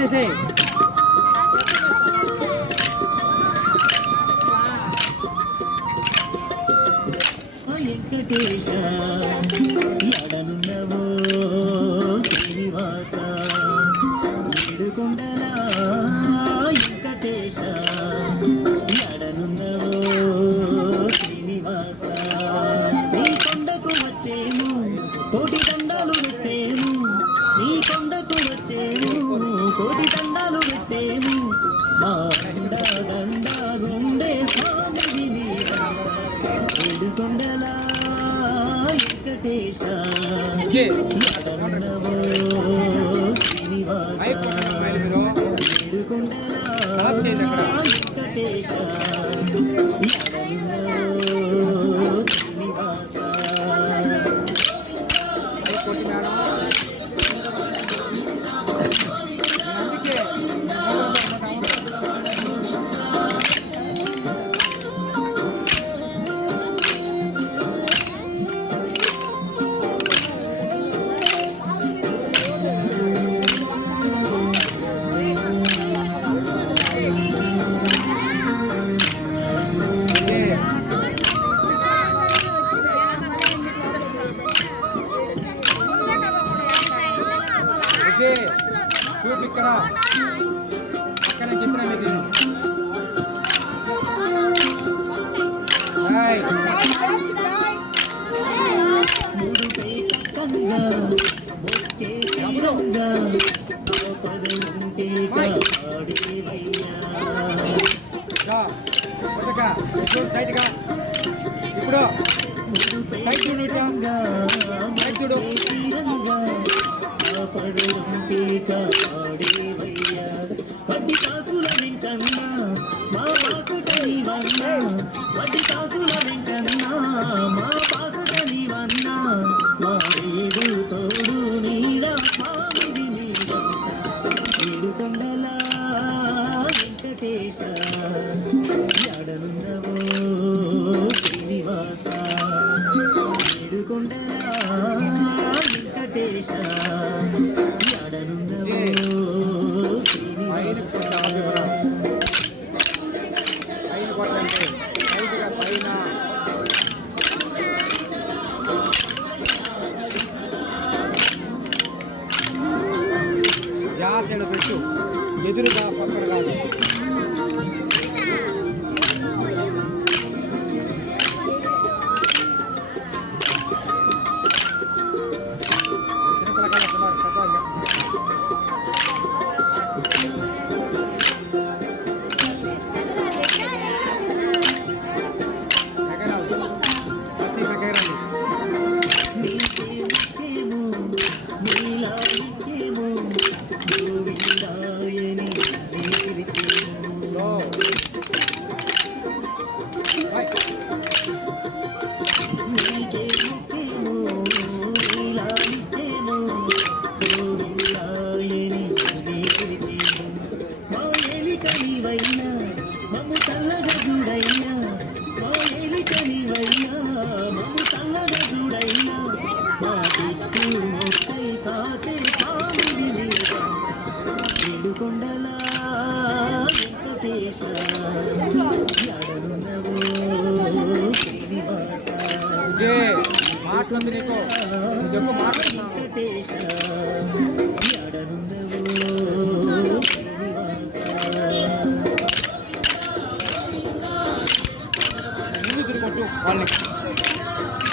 వచ్చేసే వెంకటేశ ఎడనున్నవో శ్రీనివాస ఏడుకొండలా వెంకటేశ ఎడనున్నవో శ్రీనివాస నీ కొండకు వచ్చేము కోటి దండాలు పెట్టేము నీ కొండకు వచ్చేము కోటి దండాలు పెట్టేము మా దండ గుండె స్వామి ఏడుకొండలా వెంకటేశ ఎడనున్నవో శ్రీనివాస ఏడుకొండలా వెంకటేశ ఎడనున్నవో శ్రీనివాస చూపు ఇక్కడ పక్కన చెప్పిన మీరు సైడ్గా ఇప్పుడు సైడ్ చూడు సైడ్ చూడు వడ్డీ కాసుల వెంకన్నా మా పాసుట నీవన్నా వడ్డీ కాసుల వెంకన్నా మా పాసుట నీవన్నా మా ఏడు తోడు నీడ స్వామిది ఏడుకొండలా వెంకటేశ ఎడనున్నవో శ్రీనివాస ఏడుకొండలా వెంకటేశ జాసెడ పెట్టు ఎదురుగా పక్కన కాదు ఏడుకొండలా వెంకటేశ ఎడనున్నవో శ్రీనివాస మాట్లాడు నీకు వెంకటేశ ఎడనున్నవో శ్రీనివాస వాళ్ళని